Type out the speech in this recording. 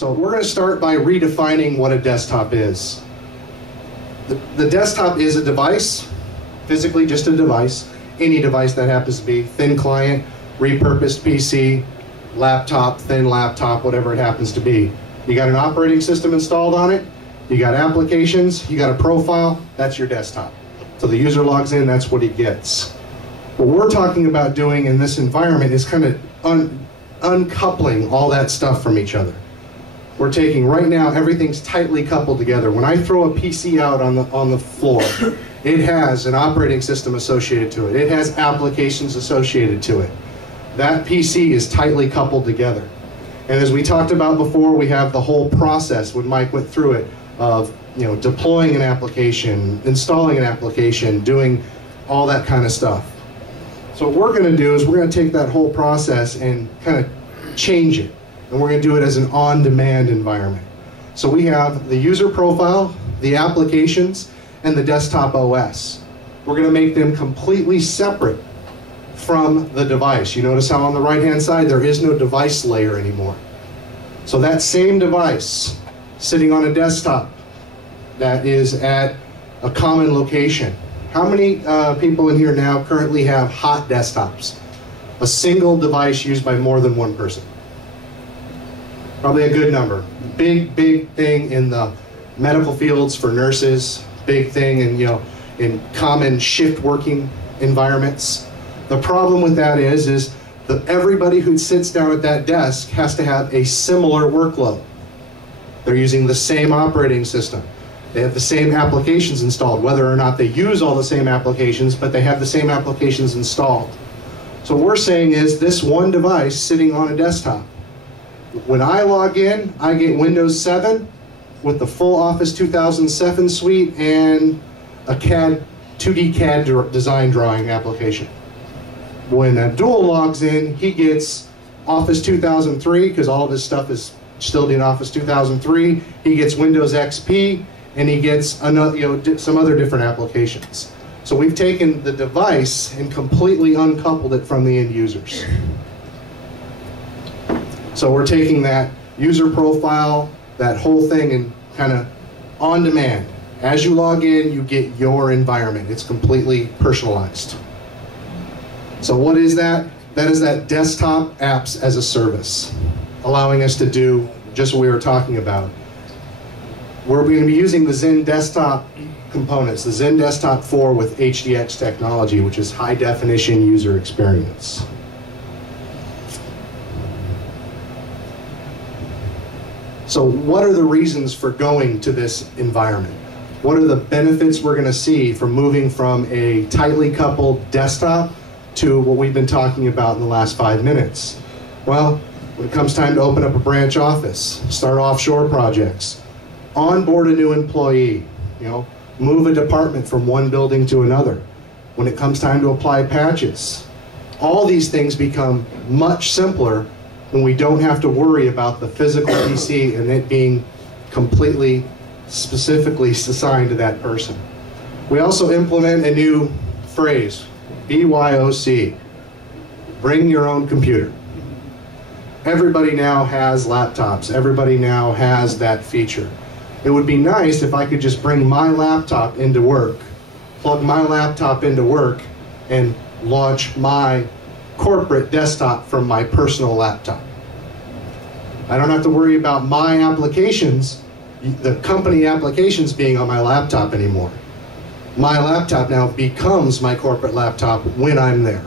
So we're going to start by redefining what a desktop is. The desktop is a device, physically just a device, any device that happens to be, thin client, repurposed PC, laptop, thin laptop, whatever it happens to be. You got an operating system installed on it, you got applications, you got a profile, that's your desktop. So the user logs in, that's what he gets. What we're talking about doing in this environment is kind of uncoupling all that stuff from each other. We're taking, right now, everything's tightly coupled together. When I throw a PC out on the floor, it has an operating system associated to it. It has applications associated to it. That PC is tightly coupled together. And as we talked about before, we have the whole process, when Mike went through it, of deploying an application, installing an application, doing all that kind of stuff. So what we're going to do is we're going to take that whole process and kind of change it. And we're going to do it as an on-demand environment. So we have the user profile, the applications, and the desktop OS. We're going to make them completely separate from the device. You notice how on the right-hand side there is no device layer anymore. So that same device sitting on a desktop that is at a common location. How many people in here now currently have hot desktops? A single device used by more than one person. Probably a good number. Big thing in the medical fields for nurses. Big thing in common shift working environments. The problem with that is that everybody who sits down at that desk has to have a similar workload. They're using the same operating system. They have the same applications installed, whether or not they use all the same applications, but they have the same applications installed. So what we're saying is this one device sitting on a desktop. When I log in, I get Windows 7 with the full Office 2007 suite and a 2D CAD design drawing application. When Abdul logs in, he gets Office 2003, because all of his stuff is still in Office 2003. He gets Windows XP, and he gets another, some other different applications. So we've taken the device and completely uncoupled it from the end users. So we're taking that user profile, that whole thing, and kind of on demand. As you log in, you get your environment. It's completely personalized. So what is that? That is that desktop apps as a service, allowing us to do just what we were talking about. We're going to be using the Zen desktop components, the Zen Desktop 4 with HDX technology, which is high definition user experience. So what are the reasons for going to this environment? What are the benefits we're going to see from moving from a tightly coupled desktop to what we've been talking about in the last 5 minutes? Well, when it comes time to open up a branch office, start offshore projects, onboard a new employee, move a department from one building to another. When it comes time to apply patches, all these things become much simpler when we don't have to worry about the physical PC and it being completely, specifically assigned to that person. We also implement a new phrase, BYOC, bring your own computer. Everybody now has laptops. Everybody now has that feature. It would be nice if I could just bring my laptop into work, plug my laptop into work, and launch my corporate desktop from my personal laptop. I don't have to worry about my applications, the company applications being on my laptop anymore. My laptop now becomes my corporate laptop when I'm there.